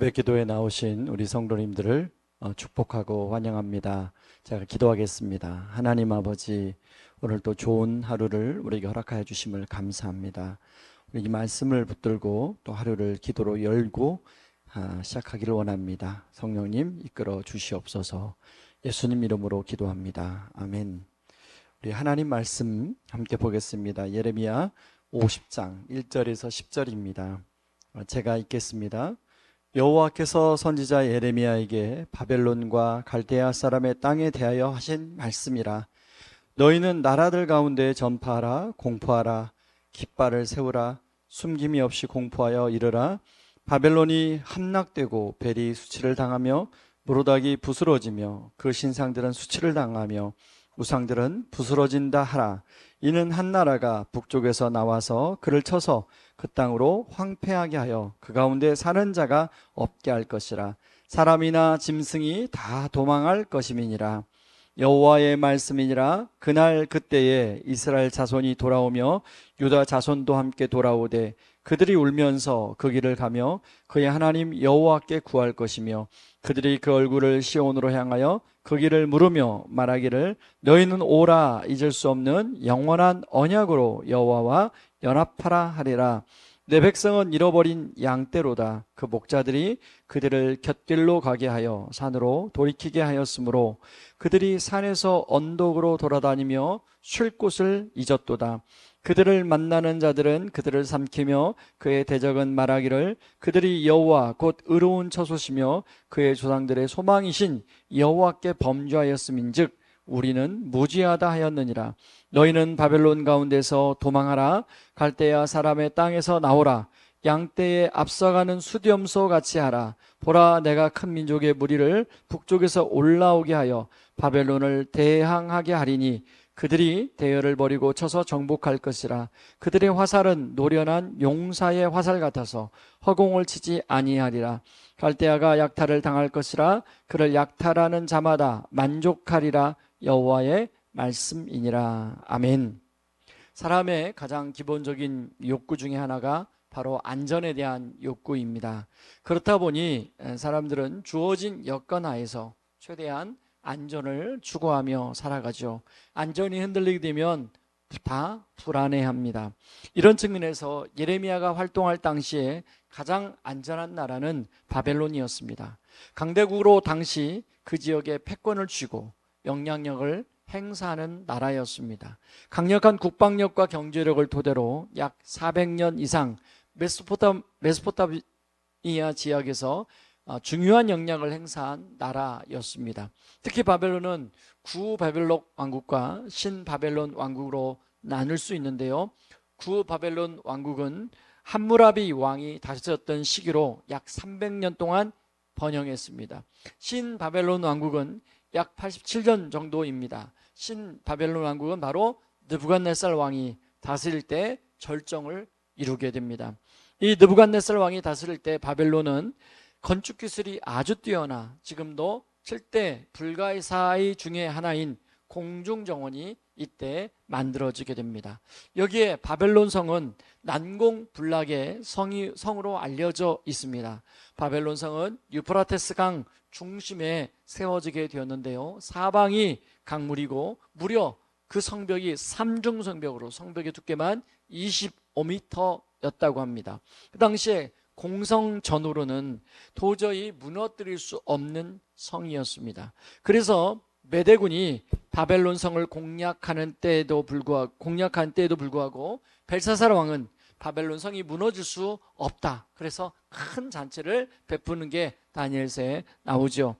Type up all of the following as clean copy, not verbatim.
새벽 기도에 나오신 우리 성도님들을 축복하고 환영합니다. 제가 기도하겠습니다. 하나님 아버지, 오늘 또 좋은 하루를 우리에게 허락하여 주심을 감사합니다. 우리 이 말씀을 붙들고 또 하루를 기도로 열고 시작하기를 원합니다. 성령님 이끌어 주시옵소서. 예수님 이름으로 기도합니다. 아멘. 우리 하나님 말씀 함께 보겠습니다. 예레미야 50장 1절에서 10절입니다. 제가 읽겠습니다. 여호와께서 선지자 예레미야에게 바벨론과 갈대아 사람의 땅에 대하여 하신 말씀이라. 너희는 나라들 가운데 전파하라, 공포하라, 깃발을 세우라, 숨김이 없이 공포하여 이르라. 바벨론이 함락되고 벨이 수치를 당하며 무로닥이 부스러지며 그 신상들은 수치를 당하며 우상들은 부스러진다 하라. 이는 한 나라가 북쪽에서 나와서 그를 쳐서 그 땅으로 황폐하게 하여 그 가운데 사는 자가 없게 할 것이라. 사람이나 짐승이 다 도망할 것임이니라. 여호와의 말씀이니라. 그날 그때에 이스라엘 자손이 돌아오며 유다 자손도 함께 돌아오되 그들이 울면서 그 길을 가며 그의 하나님 여호와께 구할 것이며 그들이 그 얼굴을 시온으로 향하여 그 길을 물으며 말하기를 너희는 오라. 잊을 수 없는 영원한 언약으로 여호와와 연합하라 하리라. 내 백성은 잃어버린 양떼로다. 그 목자들이 그들을 곁길로 가게 하여 산으로 돌이키게 하였으므로 그들이 산에서 언덕으로 돌아다니며 쉴 곳을 잊었도다. 그들을 만나는 자들은 그들을 삼키며 그의 대적은 말하기를 그들이 여호와 곧 의로운 처소시며 그의 조상들의 소망이신 여호와께 범죄하였음인즉 우리는 무지하다 하였느니라. 너희는 바벨론 가운데서 도망하라. 갈대아 사람의 땅에서 나오라. 양떼에 앞서가는 수렴소 같이 하라. 보라, 내가 큰 민족의 무리를 북쪽에서 올라오게 하여 바벨론을 대항하게 하리니 그들이 대열을 버리고 쳐서 정복할 것이라. 그들의 화살은 노련한 용사의 화살 같아서 허공을 치지 아니하리라. 갈대아가 약탈을 당할 것이라. 그를 약탈하는 자마다 만족하리라. 여호와의 말씀이니라. 아멘. 사람의 가장 기본적인 욕구 중에 하나가 바로 안전에 대한 욕구입니다. 그렇다 보니 사람들은 주어진 여건 하에서 최대한 안전을 추구하며 살아가죠. 안전이 흔들리게 되면 다 불안해합니다. 이런 측면에서 예레미야가 활동할 당시에 가장 안전한 나라는 바벨론이었습니다. 강대국으로 당시 그 지역에 패권을 쥐고 영향력을 행사하는 나라였습니다. 강력한 국방력과 경제력을 토대로 약 400년 이상 메소포타미아 지역에서 중요한 영향을 행사한 나라였습니다. 특히 바벨론은 구바벨론 왕국과 신바벨론 왕국으로 나눌 수 있는데요. 구바벨론 왕국은 함무라비 왕이 다스렸던 시기로 약 300년 동안 번영했습니다. 신바벨론 왕국은 약 87년 정도입니다. 신바벨론 왕국은 바로 느부갓네살 왕이 다스릴 때 절정을 이루게 됩니다. 이 느부갓네살 왕이 다스릴 때 바벨론은 건축 기술이 아주 뛰어나 지금도 7대 불가사의 중에 하나인 공중정원이 이때 만들어지게 됩니다. 여기에 바벨론 성은 난공불락의 성으로 알려져 있습니다. 바벨론 성은 유프라테스 강 중심에 세워지게 되었는데요. 사방이 강물이고 무려 그 성벽이 삼중성벽으로 성벽의 두께만 25m였다고 합니다. 그 당시에 공성전으로는 도저히 무너뜨릴 수 없는 성이었습니다. 그래서 메대군이 바벨론 성을 공략한 때에도 불구하고 벨사살 왕은 바벨론 성이 무너질 수 없다. 그래서 큰 잔치를 베푸는 게 다니엘서에 나오죠.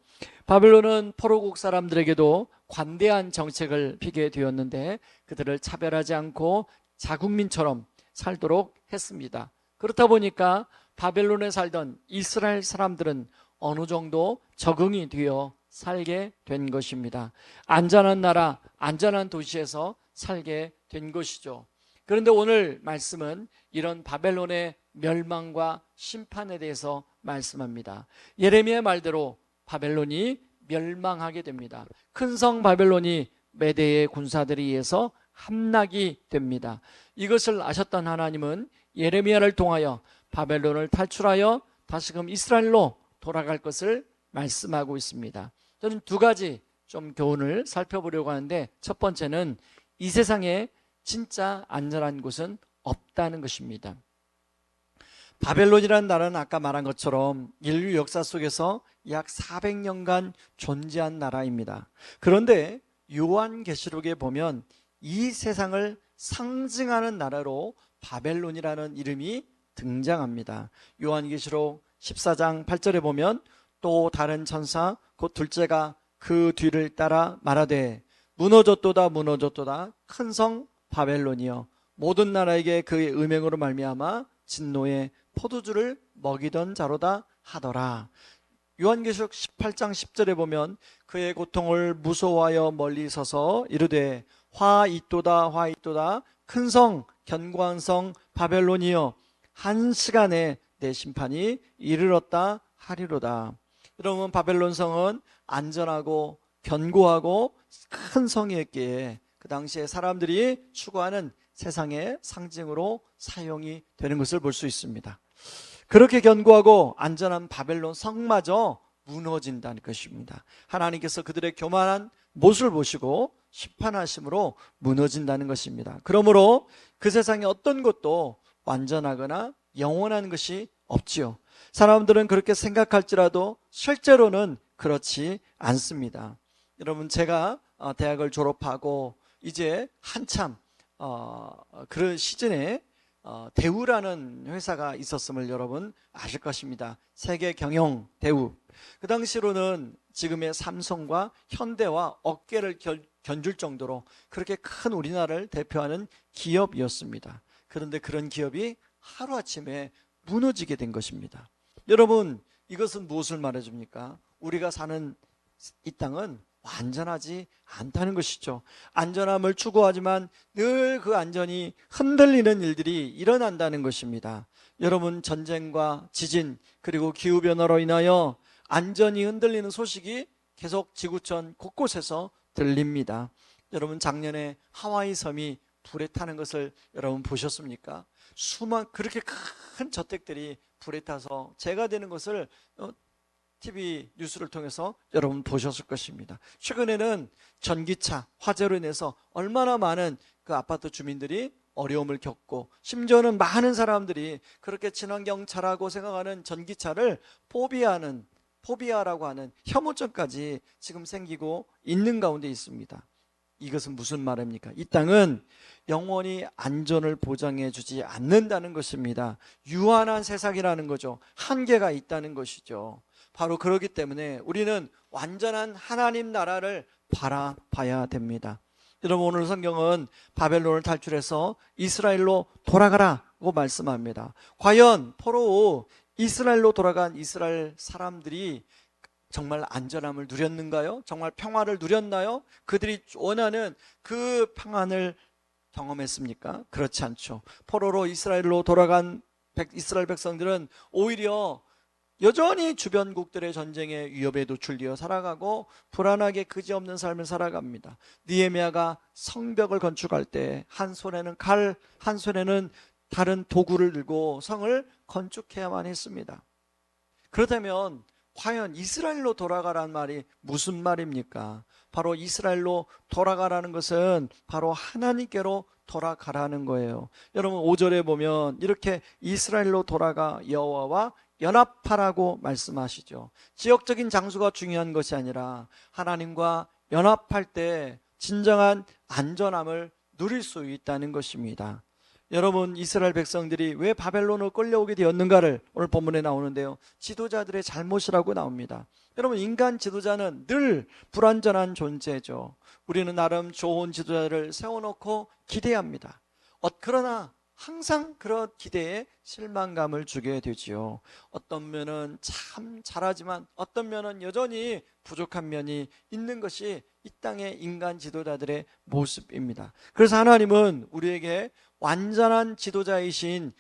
바벨론은 포로국 사람들에게도 관대한 정책을 피게 되었는데 그들을 차별하지 않고 자국민처럼 살도록 했습니다. 그렇다 보니까 바벨론에 살던 이스라엘 사람들은 어느 정도 적응이 되어 살게 된 것입니다. 안전한 나라, 안전한 도시에서 살게 된 것이죠. 그런데 오늘 말씀은 이런 바벨론의 멸망과 심판에 대해서 말씀합니다. 예레미야 말대로 바벨론이 멸망하게 됩니다. 큰 성 바벨론이 메대의 군사들에 의해서 함락이 됩니다. 이것을 아셨던 하나님은 예레미야를 통하여 바벨론을 탈출하여 다시금 이스라엘로 돌아갈 것을 말씀하고 있습니다. 저는 두 가지 좀 교훈을 살펴보려고 하는데, 첫 번째는 이 세상에 진짜 안전한 곳은 없다는 것입니다. 바벨론이라는 나라는 아까 말한 것처럼 인류 역사 속에서 약 400년간 존재한 나라입니다. 그런데 요한계시록에 보면 이 세상을 상징하는 나라로 바벨론이라는 이름이 등장합니다. 요한계시록 14장 8절에 보면 또 다른 천사 곧 둘째가 그 뒤를 따라 말하되 무너졌도다 무너졌도다 큰 성 바벨론이여 모든 나라에게 그의 음행으로 말미암아 진노의 포도주를 먹이던 자로다 하더라. 요한계시록 18장 10절에 보면 그의 고통을 무서워하여 멀리 서서 이르되 화 있도다 화 있도다 큰 성 견고한 성 바벨론이여 한 시간에 내 심판이 이르렀다 하리로다. 여러분, 바벨론 성은 안전하고 견고하고 큰 성이었기에 그 당시에 사람들이 추구하는 세상의 상징으로 사용이 되는 것을 볼 수 있습니다. 그렇게 견고하고 안전한 바벨론 성마저 무너진다는 것입니다. 하나님께서 그들의 교만한 모습을 보시고 심판하심으로 무너진다는 것입니다. 그러므로 그 세상에 어떤 것도 완전하거나 영원한 것이 없지요. 사람들은 그렇게 생각할지라도 실제로는 그렇지 않습니다. 여러분, 제가 대학을 졸업하고 이제 한참 그런 시즌에 대우라는 회사가 있었음을 여러분 아실 것입니다. 세계 경영 대우. 그 당시로는 지금의 삼성과 현대와 어깨를 견줄 정도로 그렇게 큰 우리나라를 대표하는 기업이었습니다. 그런데 그런 기업이 하루아침에 무너지게 된 것입니다. 여러분, 이것은 무엇을 말해줍니까? 우리가 사는 이 땅은 완전하지 않다는 것이죠. 안전함을 추구하지만 늘 그 안전이 흔들리는 일들이 일어난다는 것입니다. 여러분, 전쟁과 지진 그리고 기후변화로 인하여 안전이 흔들리는 소식이 계속 지구촌 곳곳에서 들립니다. 여러분, 작년에 하와이 섬이 불에 타는 것을 여러분 보셨습니까? 그렇게 큰 저택들이 불에 타서 재가 되는 것을 TV 뉴스를 통해서 여러분 보셨을 것입니다. 최근에는 전기차 화재로 인해서 얼마나 많은 그 아파트 주민들이 어려움을 겪고, 심지어는 많은 사람들이 그렇게 친환경차라고 생각하는 전기차를 포비아라고 하는 혐오증까지 지금 생기고 있는 가운데 있습니다. 이것은 무슨 말입니까? 이 땅은 영원히 안전을 보장해 주지 않는다는 것입니다. 유한한 세상이라는 거죠. 한계가 있다는 것이죠. 바로 그렇기 때문에 우리는 완전한 하나님 나라를 바라봐야 됩니다. 여러분, 오늘 성경은 바벨론을 탈출해서 이스라엘로 돌아가라고 말씀합니다. 과연 포로 이스라엘로 돌아간 이스라엘 사람들이 정말 안전함을 누렸는가요? 정말 평화를 누렸나요? 그들이 원하는 그 평안을 경험했습니까? 그렇지 않죠. 포로로 이스라엘로 돌아간 이스라엘 백성들은 오히려 여전히 주변국들의 전쟁의 위협에 노출되어 살아가고 불안하게 그지없는 삶을 살아갑니다. 느헤미야가 성벽을 건축할 때 한 손에는 칼, 한 손에는 다른 도구를 들고 성을 건축해야만 했습니다. 그렇다면 과연 이스라엘로 돌아가라는 말이 무슨 말입니까? 바로 이스라엘로 돌아가라는 것은 바로 하나님께로 돌아가라는 거예요. 여러분, 5절에 보면 이렇게 이스라엘로 돌아가 여호와와 연합하라고 말씀하시죠. 지역적인 장소가 중요한 것이 아니라 하나님과 연합할 때 진정한 안전함을 누릴 수 있다는 것입니다. 여러분, 이스라엘 백성들이 왜 바벨론으로 끌려오게 되었는가를 오늘 본문에 나오는데요, 지도자들의 잘못이라고 나옵니다. 여러분, 인간 지도자는 늘 불완전한 존재죠. 우리는 나름 좋은 지도자를 세워놓고 기대합니다. 그러나 항상 그런 기대에 실망감을 주게 되지요. 어떤 면은 참 잘하지만 어떤 면은 여전히 부족한 면이 있는 것이 이 땅의 인간 지도자들의 모습입니다. 그래서 하나님은 우리에게 완전한 지도자이신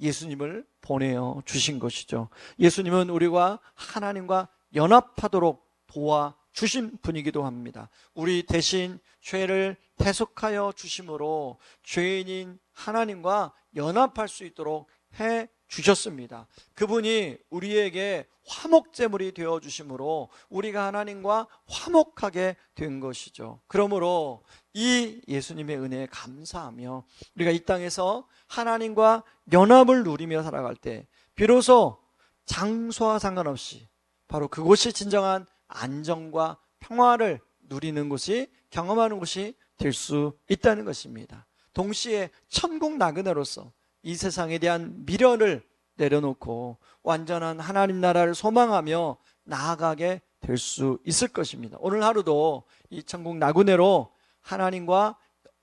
예수님을 보내어 주신 것이죠. 예수님은 우리와 하나님과 연합하도록 도와주신 분이기도 합니다. 우리 대신 죄를 대속하여 주심으로 죄인인 하나님과 연합할 수 있도록 해 주셨습니다. 그분이 우리에게 화목제물이 되어주심으로 우리가 하나님과 화목하게 된 것이죠. 그러므로 이 예수님의 은혜에 감사하며 우리가 이 땅에서 하나님과 연합을 누리며 살아갈 때 비로소 장소와 상관없이 바로 그곳이 진정한 안정과 평화를 누리는 곳이, 경험하는 곳이 될 수 있다는 것입니다. 동시에 천국 나그네로서 이 세상에 대한 미련을 내려놓고 완전한 하나님 나라를 소망하며 나아가게 될 수 있을 것입니다. 오늘 하루도 이 천국 나그네로 하나님과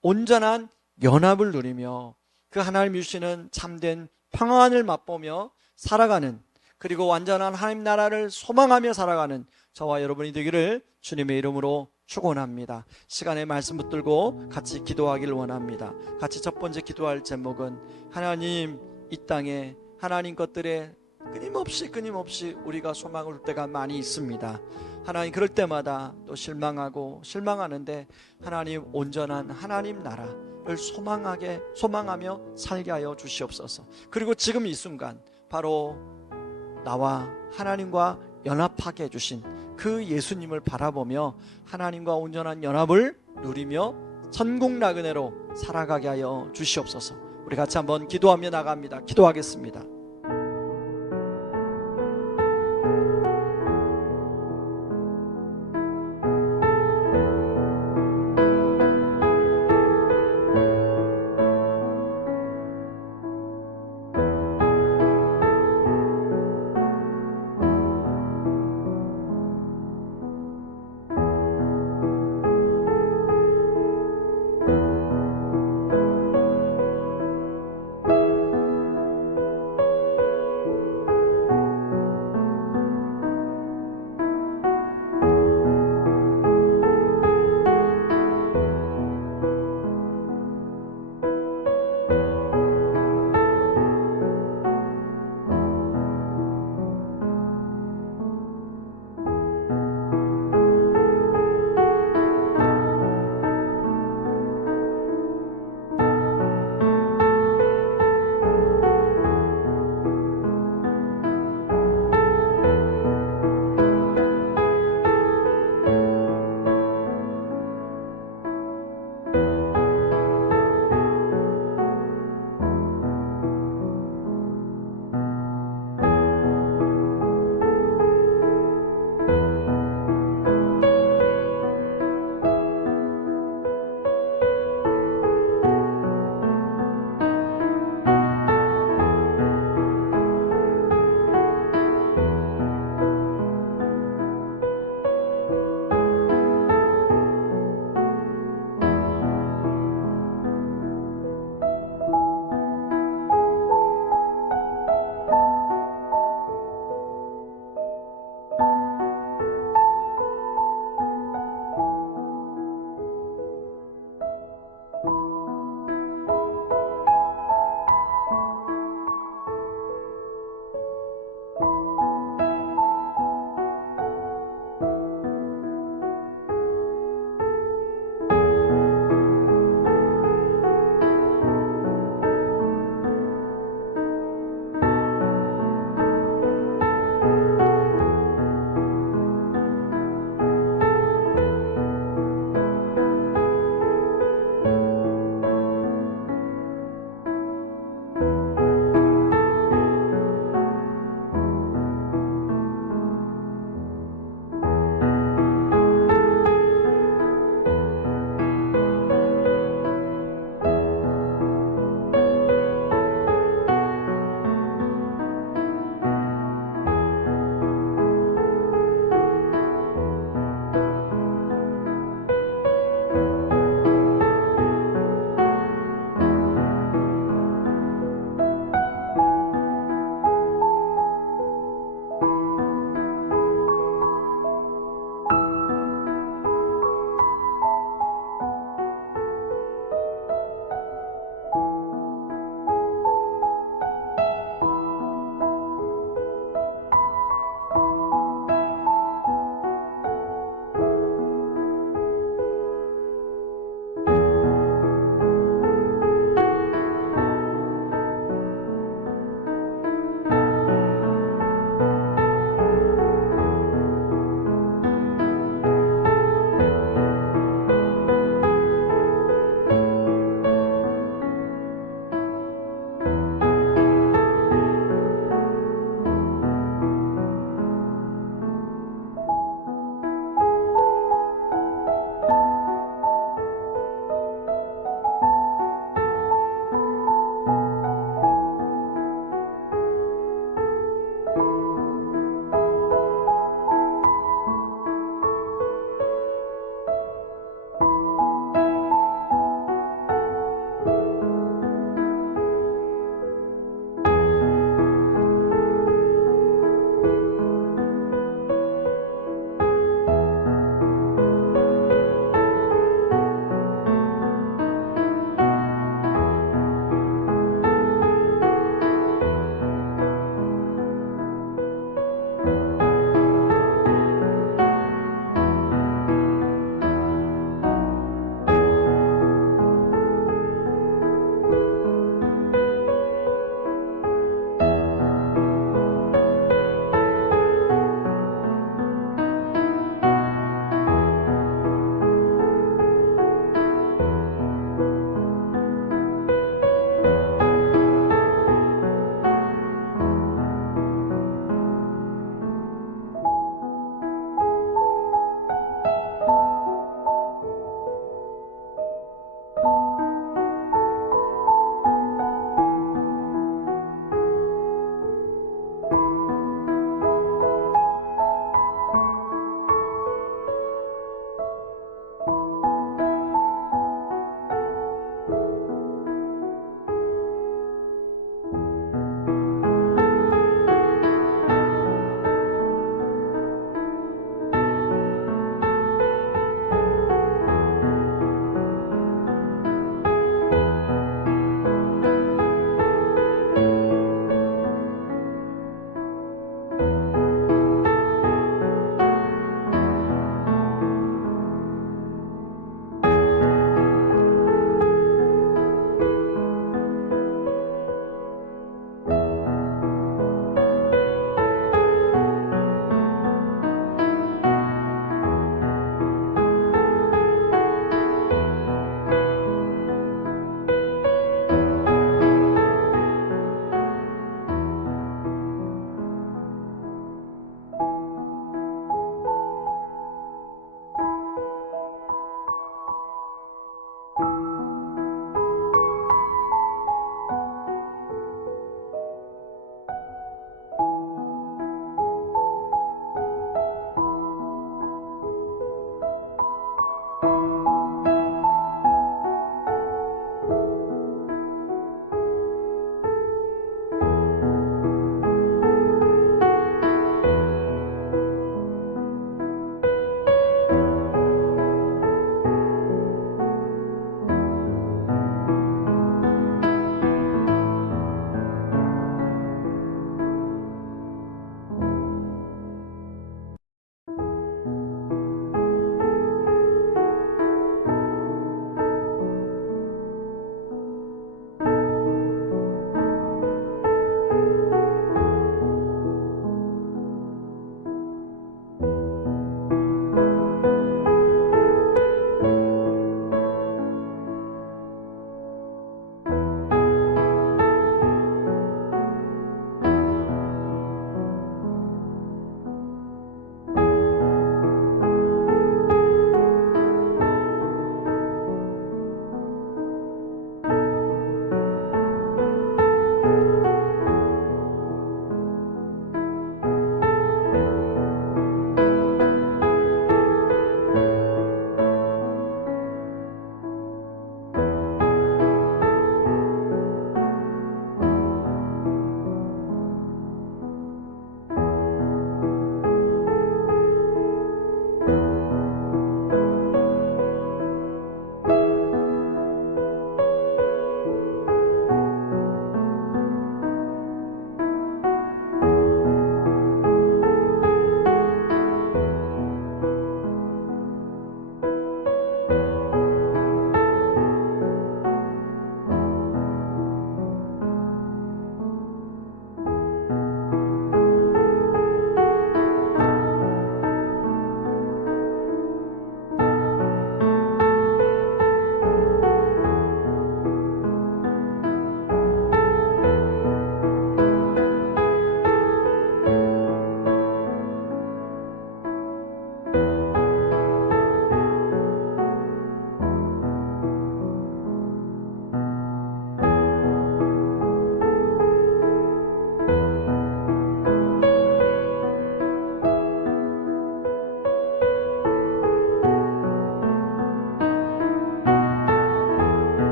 온전한 연합을 누리며 그 하나님 주시는 참된 평안을 맛보며 살아가는, 그리고 완전한 하나님 나라를 소망하며 살아가는 저와 여러분이 되기를 주님의 이름으로 축원합니다. 시간의 말씀 붙들고 같이 기도하기를 원합니다. 같이 첫 번째 기도할 제목은, 하나님, 이 땅에 하나님 것들에 끊임없이 우리가 소망을 둘 때가 많이 있습니다. 하나님, 그럴 때마다 또 실망하는데 하나님, 온전한 하나님 나라를 소망하며 살게 하여 주시옵소서. 그리고 지금 이 순간 바로 나와 하나님과 연합하게 해주신 그 예수님을 바라보며 하나님과 온전한 연합을 누리며 천국 나그네로 살아가게 하여 주시옵소서. 우리 같이 한번 기도하며 나갑니다. 기도하겠습니다.